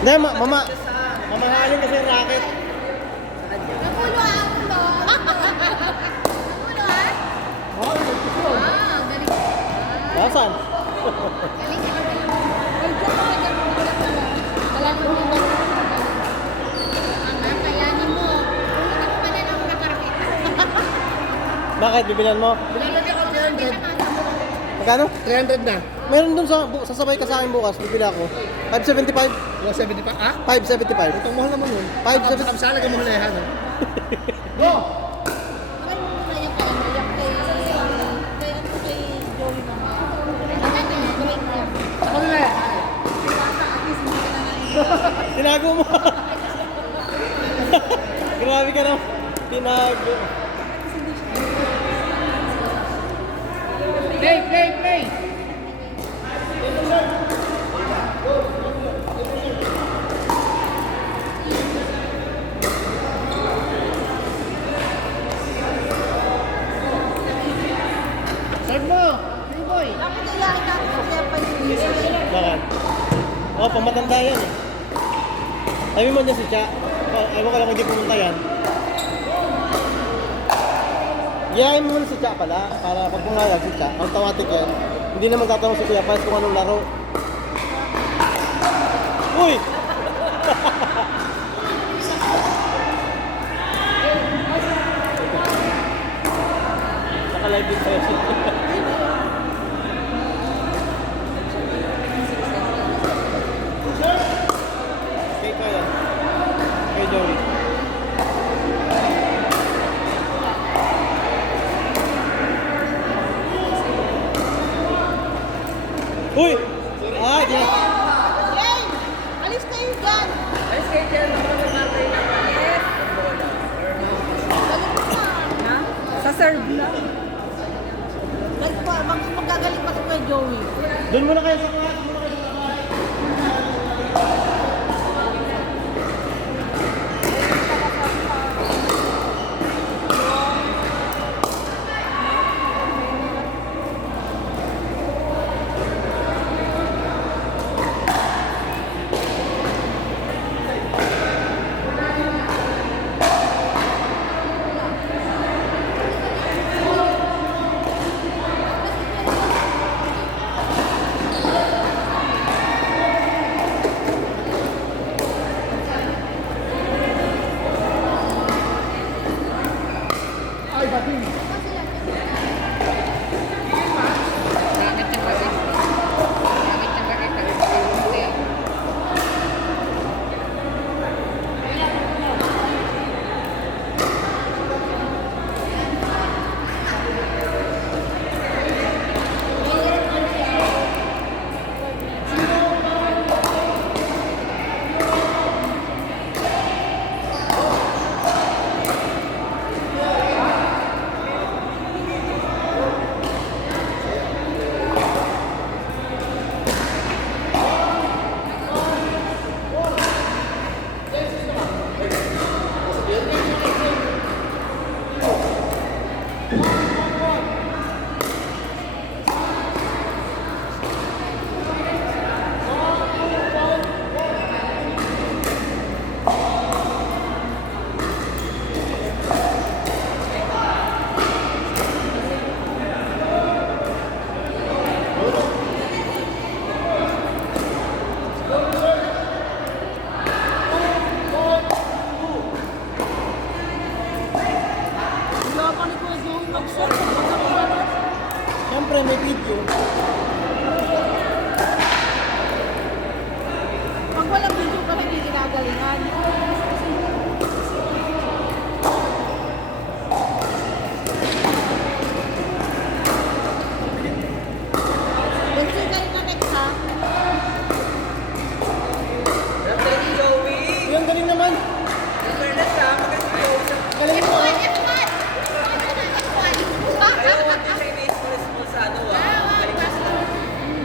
Hindi, mamahalin kasi yung racket. Napulo ako to. Napulo ah? Oh, Galing. saan? Galing. Ay, dyan ka dyan. Wala mo dito. Ang kayanin mo. Ako pa na lang nakarakit. Bakit? Bibilan mo? Bilalagyan ka 300. Magkano? 300 na. Meron dun sasabay ka sa akin bukas. Bibila ako. 575? 170 pa. Ah? 575. Itong mahal naman yun. 570. Kamsala ka mahal yan. Go! Bakit mo muna yung kaya kay Joey naman. Break niya. Ako nila eh. At least hindi ka na nangyayon. Tinago mo. Grabe ka na. Tinago. Play! Serve mo! Free boy! Dapat iyakin natin kaya pa yung Bakit? Oh, pamatanda yan eh. Sabi mo niya si Cha. Ewan ko lang kung hindi pumunta yan. Iyayin mo muna si Cha pala. Para pag pumayag si Cha, automatic yan. Hindi na magtatanong si Kuya Paz kung anong laro. Uy! Nakalive din tayo siya. Kay Kuya. Kay Joey. Uy! Ah, di. Yay! Alis kayo dyan! Galing pa. Sa serve lang. Galing pa. Magagaling pa si Kuya Joey. Doon muna kayo sa mga. Ay, bating! Bakit niya kasi? Bakit niya bakit? Wala pa ni Kuya Joey mag-shot. Siyempre, may video. Pag walang video ka, hindi ginagalingan. Bensin ka rin na next ha. Uy, ang galing naman. Galing mo ah.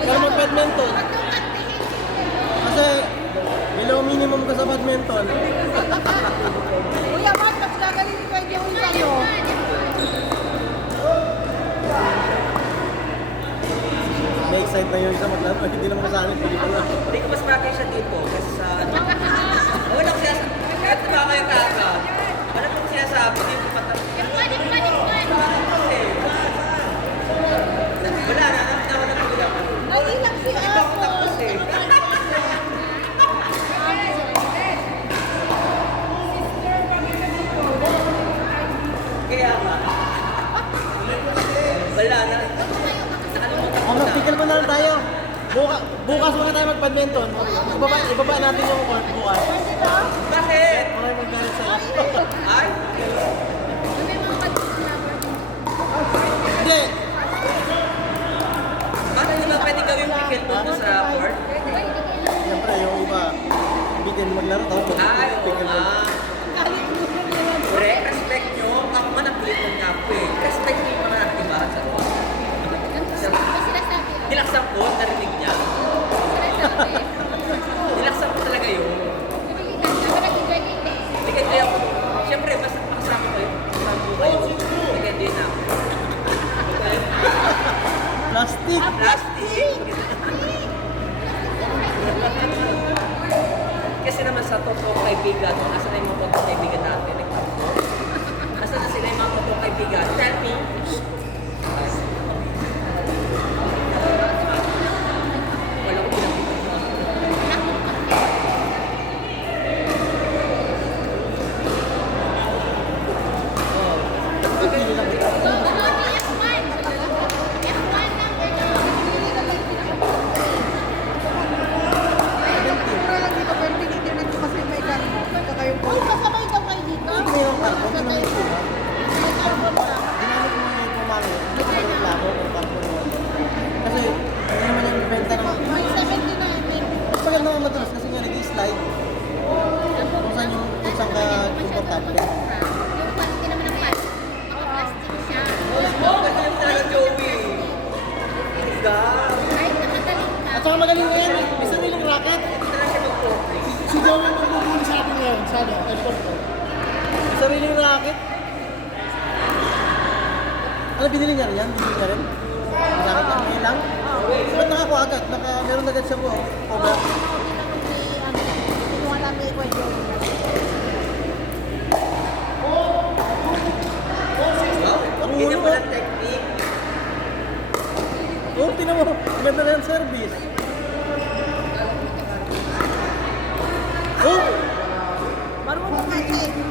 Kaya mag-badminton. Kasi below minimum ka sa badminton. Kuya Mark, mas gagaling ni Kuya Joey sa'yo. Makes side na yung isa maglaro. Hindi naman kasali. Pwede pa lang. Hindi ko mas bagay siya dito kasi sa ano. Wala ko siya. Kahit ba kayo kaka? Wala ko sinasabi. Hindi ko patapos. Kasi. Wala na. Wala na. Ay, lang si Hindi ako tapos eh. Kaya nga. Wala na. Nakalimutan ko na. Magtigil mo na lang tayo. Bukas muna tayo mag-badminton. Ibaba natin yung court bukas. Bakit? Okay, magkaroon sa'yo. Ay? May mga lover. Hindi. Bakit di ba pwede gawin weekend doon sa court? Siyempre, yung iba, hindi din maglaro. Tapos Ay, oo tigil mo. nga. Correct, respect nyo. Ako man ang kulitan nga po eh. Respect nyo yung mga iba sa court. May sinasabi. Nilaksan ko, narinig niya. Sinasabi. Nilaksan ko talaga yun. Pilitan ka. Parang enjoy ka hindi. Hindi kaya ako. Siyempre, basta makasama ko yun. Sabi kayo. Hindi kaya din ako. Okay? Plastic. Plastic! Kasi naman sa totoong kaibigan, asa na yung mga totoong kaibigan natin? Nagtampo? Asa na sila yung mga totoong kaibigan? Tell me. Wala ko pinakita. Hindi yung karton. Hindi naman yung tuwa. Ginamit mo yung pumangit. Hindi ko reklamo kung karton mo. Kasi, hindi naman yung benta ng... Pagal naman madalas kasi nga nag-slide. Kung saan yung kung saan ka komportable. Kasi yung talaga Joey. God. At saka magaling mo yan. May sariling racket. Talaga siya mag-focus. Si Joey magbubuli sa atin ngayon. Sana, airport ko. May sariling racket. Ano, binili niya rin yan? Binili niya rin? Racket lang, ngayon lang? Ba't nakakuha agad? Meron agad siya po. Over. Wow. Hindi mo ng technique. Oh, tinan mo. Ganda na yung service. Oh!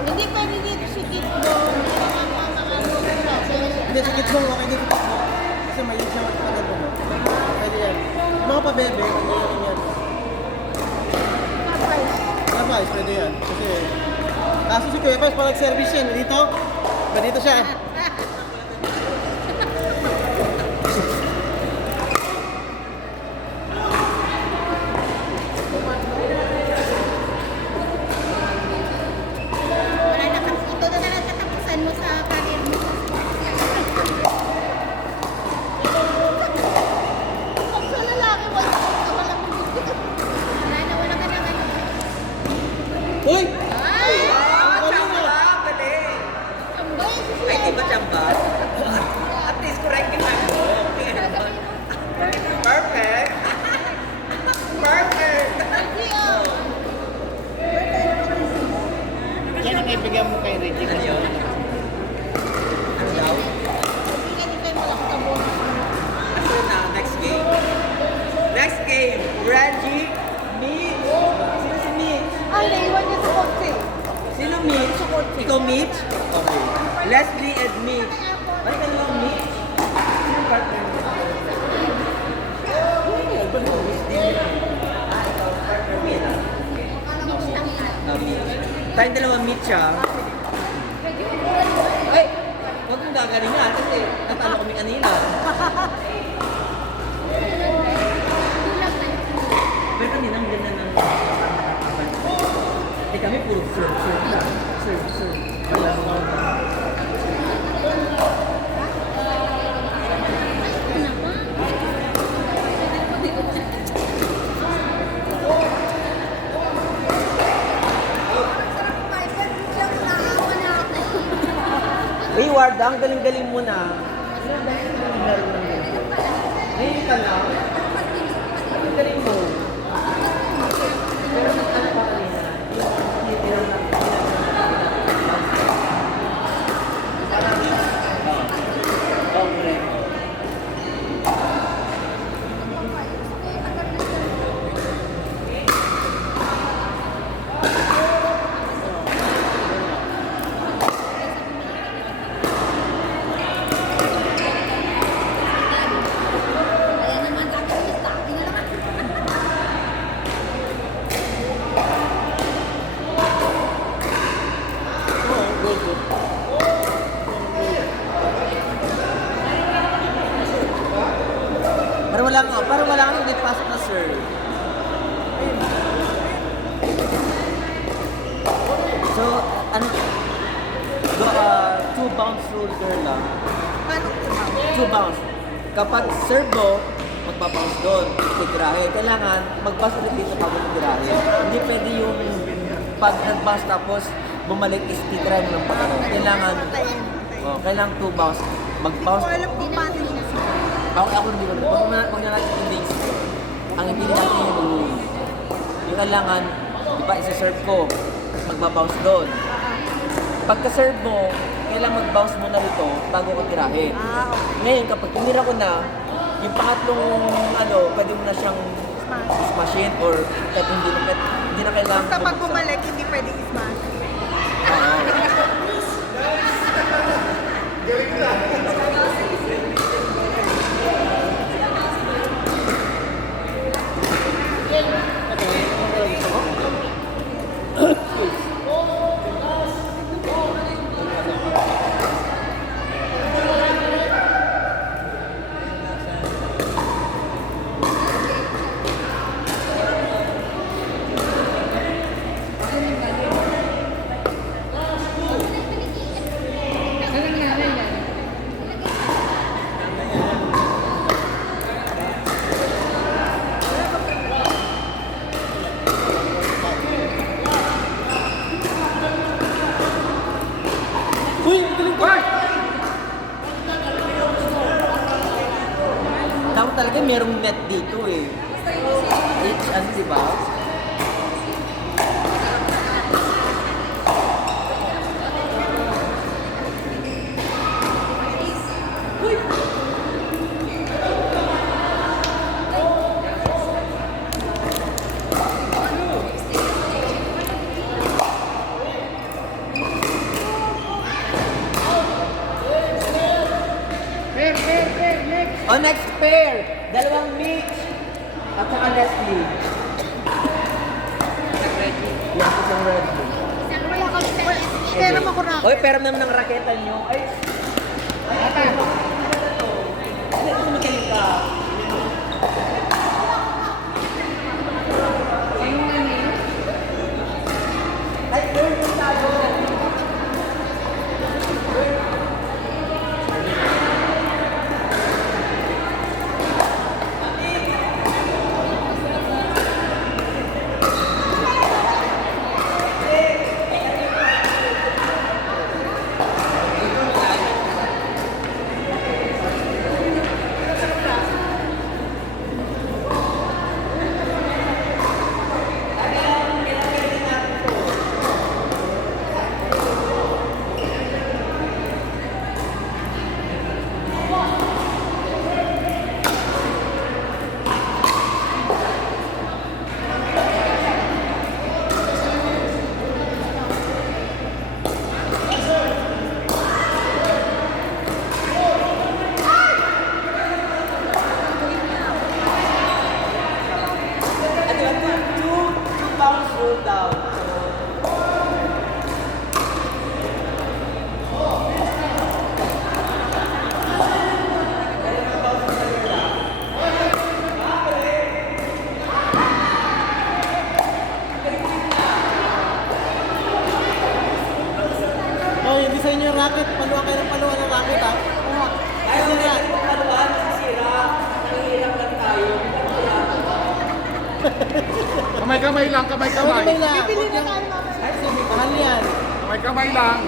Hindi pwede dito si Kit doon. Hindi, sa kids mo, okay din. Kasi may siya magpagano mo. Pwede yan. Yung mga pabebe, pwede yan. Kapais, pwede yan. Kasi, kaso si Kuya Pais, pag nag-service yan, dito, dito siya. Wala na kasi. Ito na lang katapusan mo sa career mo. Pag sa lalaki, wala ka na ano. Uy! Ay! Ah, chamba! Galing! Tambay! Ay, di ba chamba? At least correct yung time mo. Perfect! Perfect! Yan ang ibigay mo kay Reggie. Ano yun? Ano daw? Ano na? Next game? Next game! Reggie, Mitch! Sino si Mitch? Ay, naiwan niya sa kotse. Sino Mitch? Ikaw Mitch? Okay. Leslie and Mitch. Ay, dalawang Mitch? Sino partner mo? Ah, ikaw partner mo yan. Tayong dalawang Mitch ah. Ay! Huwag mong gagalingan kasi natalo kami kanina. Pero kanina ang ganda ng eh kami puro serve lang. Serve. Hey Warda, ang galing-galing mo na. Ngayon ka lang. Para wala kang hindi pasok na serve. So, ano, 2 bounce rule girl lang. Paano ito? 2 bounce. Kapag serve mo, magpa-bounce doon, titirahin. Kailangan mag-bounce ulit dito bago titirahin. Hindi pwede yung pag nag-bounce tapos bumalik is titirahin mo ng pagano. Kailangan 2 bounce. Mag-bounce. Hindi ko alam kung paano yun. Ako hindi ko. Huwag na natin yung links. Ang hindi natin yung rule. Yung kailangan, di ba, isa-serve ko, magpa-bounce doon. Pagka-serve mo, kailangan mag-bounce muna rito bago ko tirahin. Ngayon, kapag tumira ko na, yung pangatlong pwede mo na siyang smashin or kahit hindi na kailangan Basta pag bumagsak. bumalik, hindi pwedeng smash. Oo. Anong nangyari yan? Uy, ang galing ko! Dapat talaga merong net dito eh. Ano, di ba? Next. Oh, next pair! Dalawang Mitch at saka Leslie. Yes, isang Red Bull. Wala kami sa Pero makurang. Oy, pero naman ng raketa nyo. Ay, hindi, gusto magaling ka. Anong nangyari? Ay, girl, yung tayo. Roll down. Oh, yung design yung racket. Paluan kayo ng paluan ng racket, ha? Ayaw na natin magpaluan, masisira. Nanghihirap lang tayo. Kamay-kamay lang, kamay-kamay. Kamay lang. Bibili na tayo mamaya. Ay, sige, mahal yan. Kamay-kamay lang.